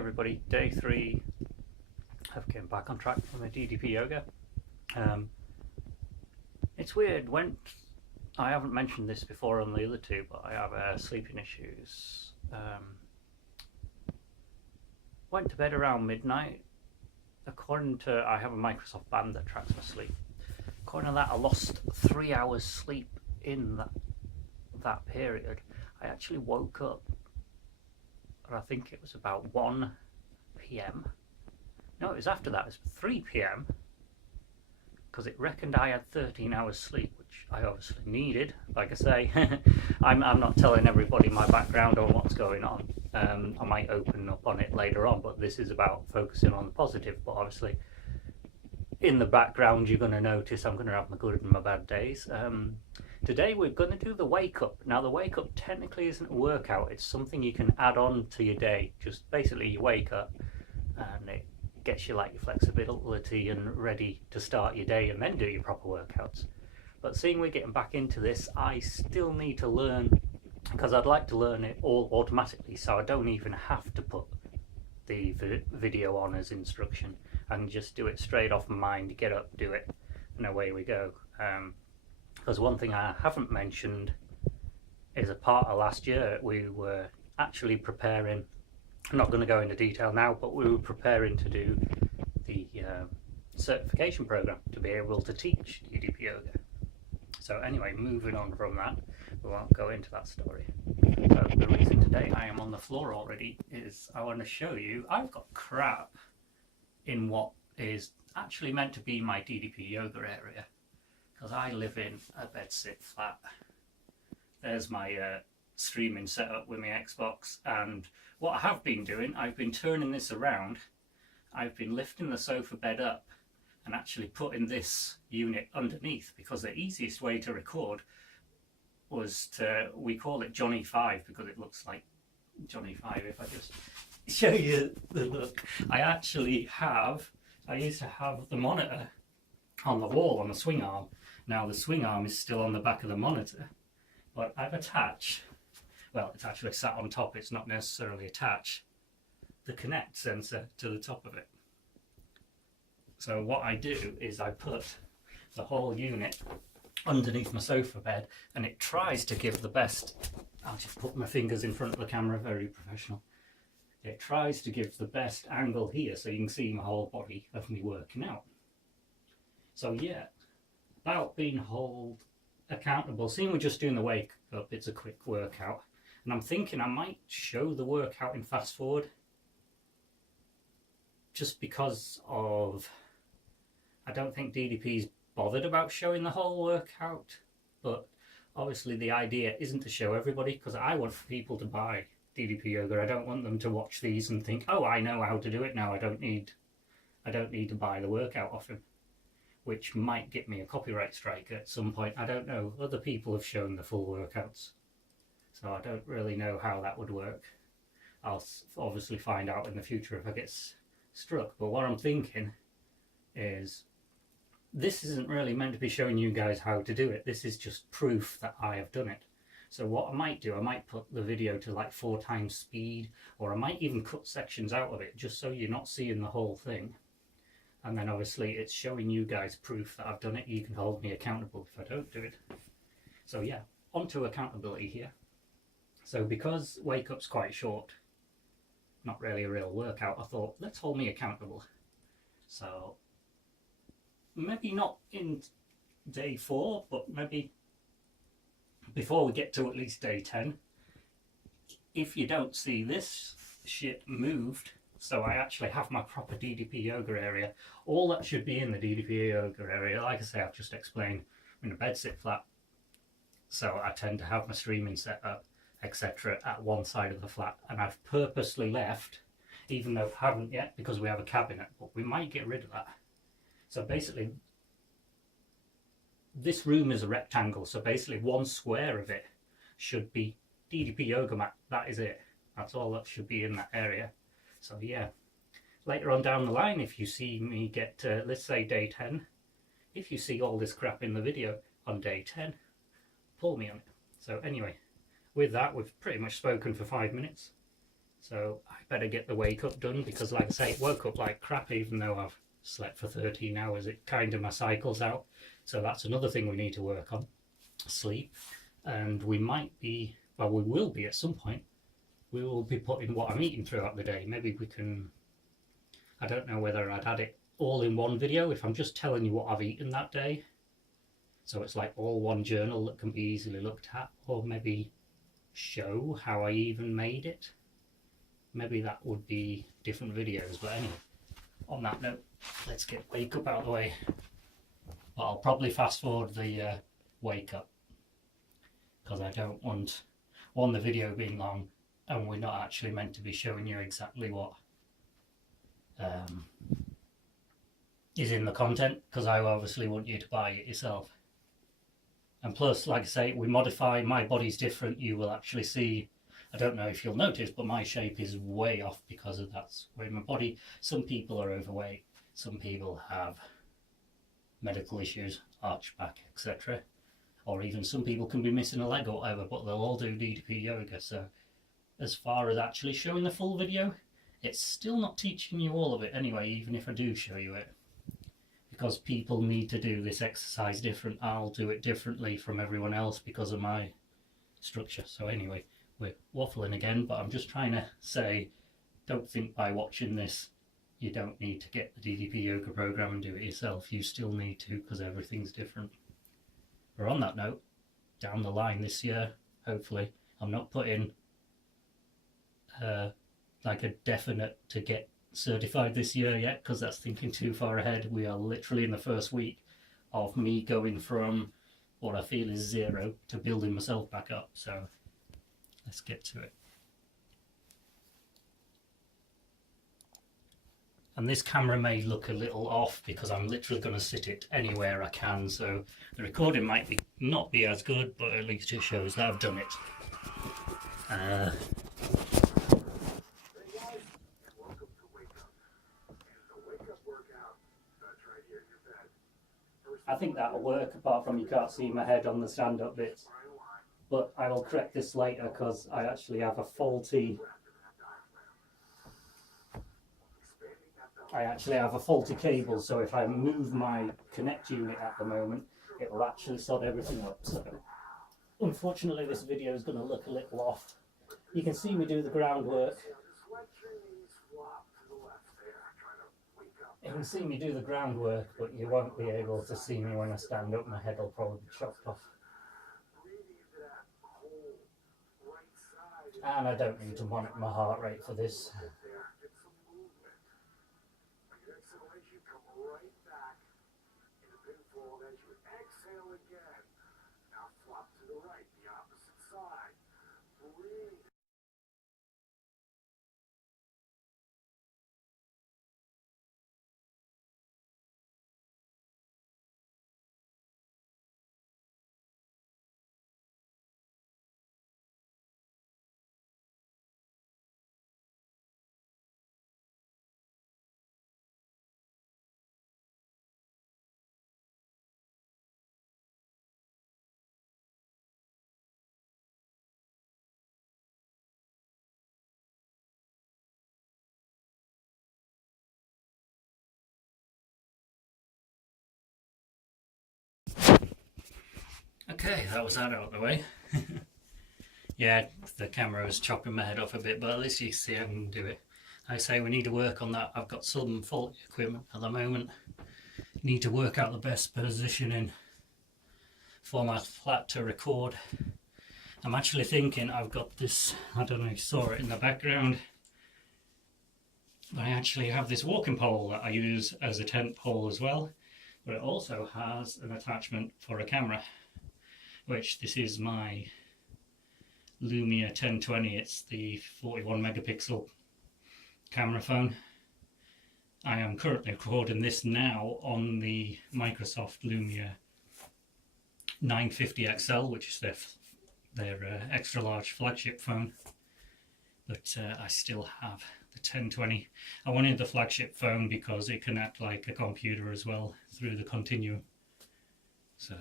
everybody, day 3. I've came back on track for my DDP yoga. It's weird, I haven't mentioned this before on the other two, but I have sleeping issues. Went to bed around midnight. According to, I have a Microsoft band that tracks my sleep. According to that, I lost 3 hours sleep in that period. I actually woke up, and I think it was about 1 p.m. No, it was after that, it was 3 p.m. because it reckoned I had 13 hours sleep, which I obviously needed. Like I say, I'm not telling everybody my background or what's going on. I might open up on it later on, but this is about focusing on the positive. But obviously, in the background, you're going to notice I'm going to have my good and my bad days. Today we're going to do the wake up. Now the wake up technically isn't a workout, it's something you can add on to your day. Just basically you wake up and it gets you like your flexibility and ready to start your day and then do your proper workouts. But seeing we're getting back into this, I still need to learn, because I'd like to learn it all automatically so I don't even have to put the video on as instruction. I can just do it straight off my mind, get up, do it, and away we go. Because one thing I haven't mentioned is a part of last year we were actually preparing, I'm not going to go into detail now, but we were preparing to do the certification program to be able to teach DDP yoga. So anyway, moving on from that, we won't go into that story. So the reason today I am on the floor already is I want to show you I've got crap in what is actually meant to be my DDP yoga area. Because I live in a bed-sit flat. There's my streaming setup with my Xbox, and what I have been doing, I've been turning this around. I've been lifting the sofa bed up and actually putting this unit underneath, because the easiest way to record was we call it Johnny 5 because it looks like Johnny 5. If I just show you the look, I used to have the monitor on the wall on the swing arm. Now the swing arm is still on the back of the monitor, but I've attached, well, it's actually sat on top, it's not necessarily attached, the Kinect sensor to the top of it. So what I do is I put the whole unit underneath my sofa bed, and it tries to give the best, I'll just put my fingers in front of the camera, very professional. It tries to give the best angle here so you can see my whole body of me working out. So yeah, about being held accountable, seeing we're just doing the wake up, it's a quick workout, and I'm thinking I might show the workout in fast forward just because of, I don't think DDP's bothered about showing the whole workout, but obviously the idea isn't to show everybody, because I want people to buy DDP yoga. I don't want them to watch these and think, oh, I know how to do it now, I don't need to buy the workout off him, which might get me a copyright strike at some point. I don't know. Other people have shown the full workouts, so I don't really know how that would work. I'll obviously find out in the future if I get struck. But what I'm thinking is, this isn't really meant to be showing you guys how to do it. This is just proof that I have done it. So what I might do, I might put the video to like 4 times speed, or I might even cut sections out of it just so you're not seeing the whole thing. And then obviously it's showing you guys proof that I've done it. You can hold me accountable if I don't do it. So yeah, onto accountability here. So because wake up's quite short, not really a real workout, I thought, let's hold me accountable. So maybe not in day 4, but maybe before we get to at least day 10. If you don't see this shit moved, so I actually have my proper DDP yoga area. All that should be in the DDP yoga area, like I say, I've just explained, I'm in a bed sit flat, so I tend to have my streaming set up, etc. at one side of the flat, and I've purposely left, even though I haven't yet because we have a cabinet, but we might get rid of that. So basically, this room is a rectangle, so basically 1 square of it should be DDP yoga mat. That is it. That's all that should be in that area. So yeah, later on down the line, if you see me get to, let's say day 10, if you see all this crap in the video on day 10, pull me on it. So anyway, with that, we've pretty much spoken for 5 minutes. So I better get the wake up done, because like I say, it woke up like crap even though I've slept for 13 hours. It kind of my cycles out. So that's another thing we need to work on, sleep. And we might be, well, we will be at some point, we will be putting what I'm eating throughout the day. Maybe we can, I don't know whether I'd add it all in one video if I'm just telling you what I've eaten that day. So it's like all one journal that can be easily looked at, or maybe show how I even made it. Maybe that would be different videos, but anyway, on that note, let's get wake up out of the way. But I'll probably fast forward the wake up, because I don't want, one, the video being long, and we're not actually meant to be showing you exactly what is in the content, because I obviously want you to buy it yourself. And plus, like I say, we modify, my body's different. You will actually see, I don't know if you'll notice, but my shape is way off because of that's where my body, some people are overweight, some people have medical issues, arch back, etc. Or even some people can be missing a leg or whatever, but they'll all do DDP yoga. So as far as actually showing the full video, it's still not teaching you all of it anyway, even if I do show you it. Because people need to do this exercise different. I'll do it differently from everyone else because of my structure. So anyway, we're waffling again, but I'm just trying to say, don't think by watching this you don't need to get the DDP yoga program and do it yourself. You still need to, because everything's different. But on that note, down the line this year, hopefully, I'm not putting like a definite to get certified this year yet, because that's thinking too far ahead. We are literally in the first week of me going from what I feel is 0 to building myself back up. So let's get to it. And this camera may look a little off because I'm literally going to sit it anywhere I can, so the recording might not be as good, but at least it shows that I've done it. I think that'll work, apart from you can't see my head on the stand-up bits. But I will correct this later, because I actually have a faulty cable, so if I move my Connect unit at the moment, it will actually sod everything up. So unfortunately this video is going to look a little off. You can see me do the groundwork. You can see me do the groundwork, but you won't be able to see me when I stand up. My head will probably be chopped off. And I don't need to monitor my heart rate for this. Okay, that was that out of the way. Yeah, the camera was chopping my head off a bit, but at least you see I can do it. I say we need to work on that. I've got some faulty equipment at the moment. Need to work out the best positioning for my flat to record. I'm actually thinking I've got this, I don't know if you saw it in the background, but I actually have this walking pole that I use as a tent pole as well, but it also has an attachment for a camera, which this is my Lumia 1020. It's the 41 megapixel camera phone. I am currently recording this now on the Microsoft Lumia 950 XL, which is their extra large flagship phone, but I still have the 1020. I wanted the flagship phone because it can act like a computer as well through the Continuum. So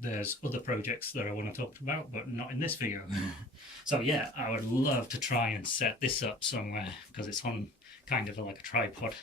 there's other projects that I want to talk about, but not in this video. So yeah, I would love to try and set this up somewhere, because it's on kind of like a tripod.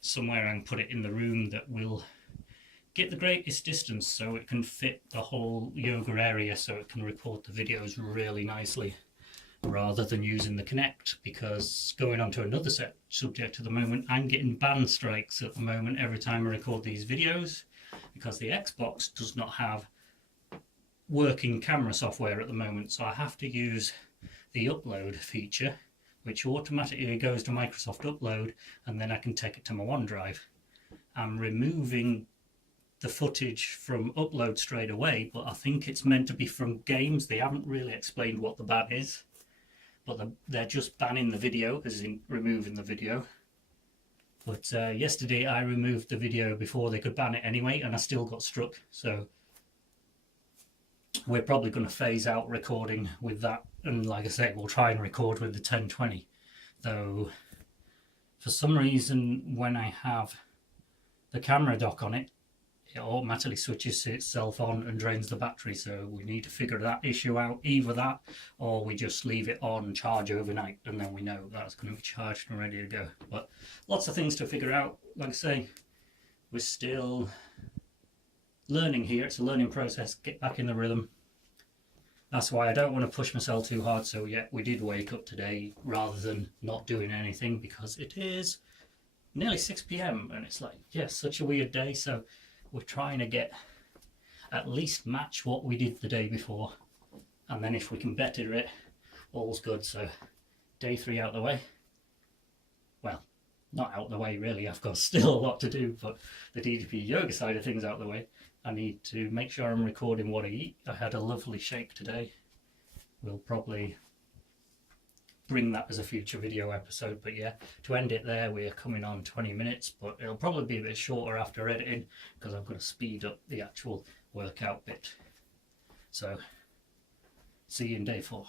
Somewhere I can put it in the room that will get the greatest distance so it can fit the whole yoga area, so it can record the videos really nicely, rather than using the Kinect. Because going on to another subject at the moment, I'm getting band strikes at the moment every time I record these videos, because the Xbox does not have working camera software at the moment, so I have to use the upload feature, which automatically goes to Microsoft Upload, and then I can take it to my OneDrive. I'm removing the footage from Upload straight away, but I think it's meant to be from games. They haven't really explained what the ban is, but they're just banning the video, as in removing the video. But yesterday I removed the video before they could ban it anyway, and I still got struck. So we're probably going to phase out recording with that, and like I say, we'll try and record with the 1020. Though for some reason, when I have the camera dock on it, it automatically switches itself on and drains the battery. So we need to figure that issue out. Either that, or we just leave it on, charge overnight, and then we know that's going to be charged and ready to go. But lots of things to figure out. Like I say, we're still learning here. It's a learning process. Get back in the rhythm. That's why I don't want to push myself too hard. So yeah, we did wake up today rather than not doing anything, because it is nearly 6 p.m. and it's like, yeah, such a weird day. So we're trying to get at least match what we did the day before, and then if we can better it, all's good. So day 3 out the way. Well, not out the way really, I've got still a lot to do, but the DDP yoga side of things out the way. I need to make sure I'm recording what I eat. I had a lovely shake today. We'll probably bring that as a future video episode. But yeah, to end it there, we're coming on 20 minutes, but it'll probably be a bit shorter after editing, because I'm going to speed up the actual workout bit. So see you in day 4.